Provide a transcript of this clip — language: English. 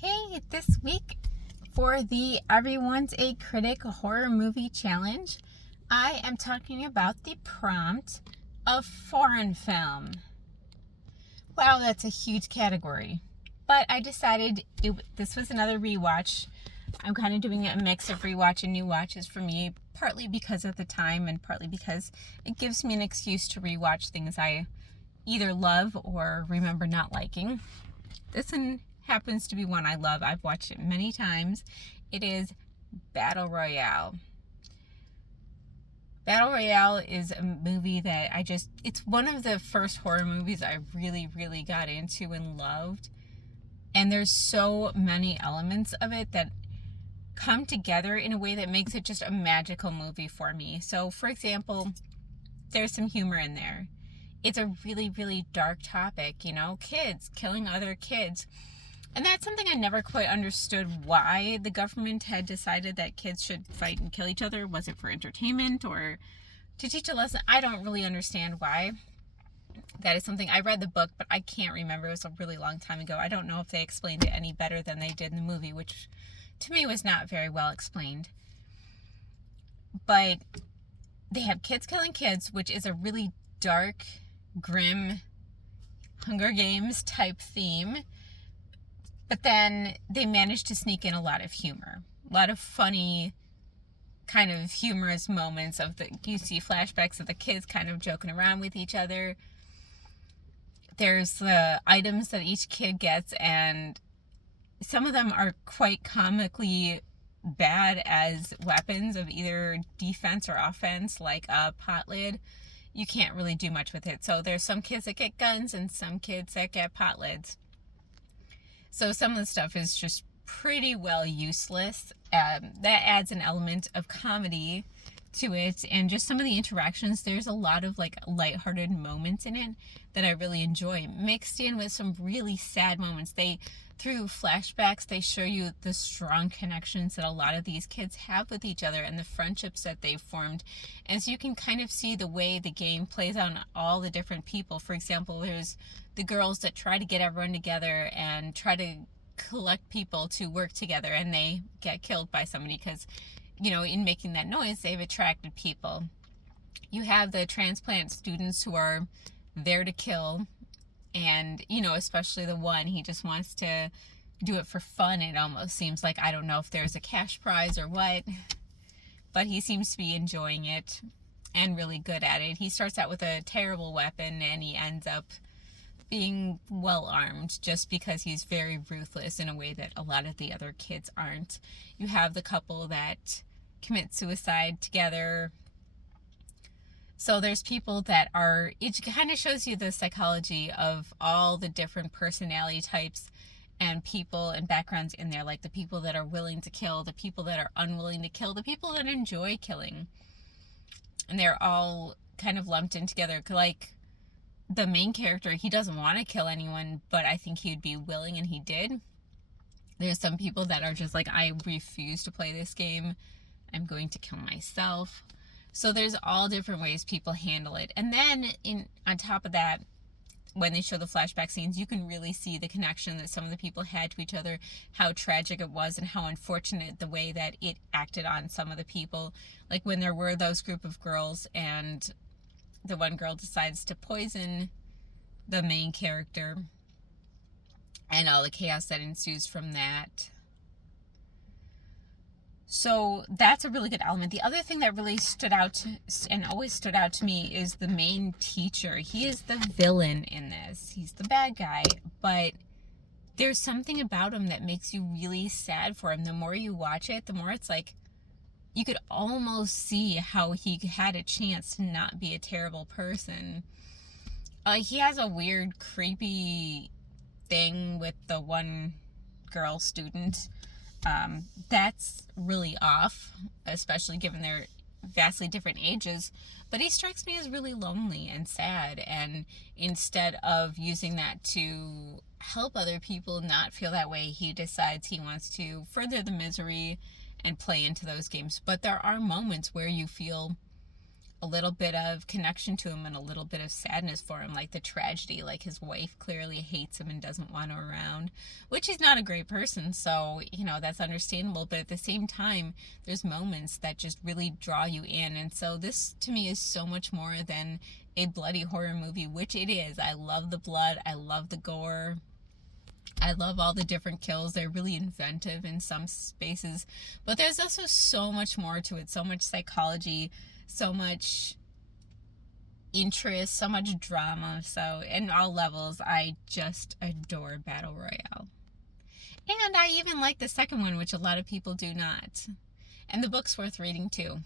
Hey, this week for the Everyone's a Critic horror movie challenge, I am talking about the prompt of foreign film. Wow, that's a huge category. But I decided this was another rewatch. I'm kind of doing a mix of rewatch and new watches for me, partly because of the time and partly because it gives me an excuse to rewatch things I either love or remember not liking. This one happens to be one I love. I've watched it many times. It is Battle Royale. Battle Royale is a movie that it's one of the first horror movies I really got into and loved. And there's so many elements of it that come together in a way that makes it just a magical movie for me. So, for example, there's some humor in there. It's a really dark topic, kids killing other kids. And that's something I never quite understood, why the government had decided that kids should fight and kill each other. Was it for entertainment or to teach a lesson? I don't really understand why. That is something, I read the book, but I can't remember. It was a really long time ago. I don't know if they explained it any better than they did in the movie, which to me was not very well explained. But they have kids killing kids, which is a really dark, grim Hunger Games type theme. But then they managed to sneak in a lot of humor, a lot of funny, kind of humorous moments you see flashbacks of the kids kind of joking around with each other. There's the items that each kid gets, and some of them are quite comically bad as weapons of either defense or offense, like a pot lid. You can't really do much with it. So there's some kids that get guns and some kids that get pot lids. So some of the stuff is just pretty well useless. That adds an element of comedy to it, and just some of the interactions, there's a lot of like lighthearted moments in it that I really enjoy, mixed in with some really sad moments. Through flashbacks, they show you the strong connections that a lot of these kids have with each other and the friendships that they've formed. And so you can kind of see the way the game plays out on all the different people. For example, there's the girls that try to get everyone together and try to collect people to work together, and they get killed by somebody because, in making that noise, they've attracted people. You have the transplant students who are there to kill, and, especially the one, he just wants to do it for fun. It almost seems like, I don't know if there's a cash prize or what, but he seems to be enjoying it and really good at it. He starts out with a terrible weapon, and he ends up being well armed just because he's very ruthless in a way that a lot of the other kids aren't. You have the couple that commit suicide together. So there's people that it kind of shows you the psychology of all the different personality types and people and backgrounds in there, like the people that are willing to kill, the people that are unwilling to kill, the people that enjoy killing. And they're all kind of lumped in together. Like the main character, he doesn't want to kill anyone, but I think he'd be willing, and he did. There's some people that are just like, I refuse to play this game. I'm going to kill myself. So there's all different ways people handle it. And then on top of that, when they show the flashback scenes, you can really see the connection that some of the people had to each other, how tragic it was, and how unfortunate the way that it acted on some of the people. Like when there were those group of girls and the one girl decides to poison the main character and all the chaos that ensues from that. So that's a really good element. The other thing that really stood out and always stood out to me is the main teacher. He is the villain in this. He's the bad guy, but there's something about him that makes you really sad for him. The more you watch it, the more it's like you could almost see how he had a chance to not be a terrible person. He has a weird, creepy thing with the one girl student. That's really off, especially given their vastly different ages. But he strikes me as really lonely and sad, and instead of using that to help other people not feel that way, he decides he wants to further the misery and play into those games. But there are moments where you feel a little bit of connection to him and a little bit of sadness for him, like the tragedy, like his wife clearly hates him and doesn't want him around, which he's not a great person, so, you know, that's understandable. But at the same time, there's moments that just really draw you in. And so this, to me, is so much more than a bloody horror movie, which it is. I love the blood. I love the gore. I love all the different kills. They're really inventive in some spaces. But there's also so much more to it. So much psychology, so much interest, so much drama. So in all levels, I just adore Battle Royale. And I even like the second one, which a lot of people do not. And the book's worth reading too.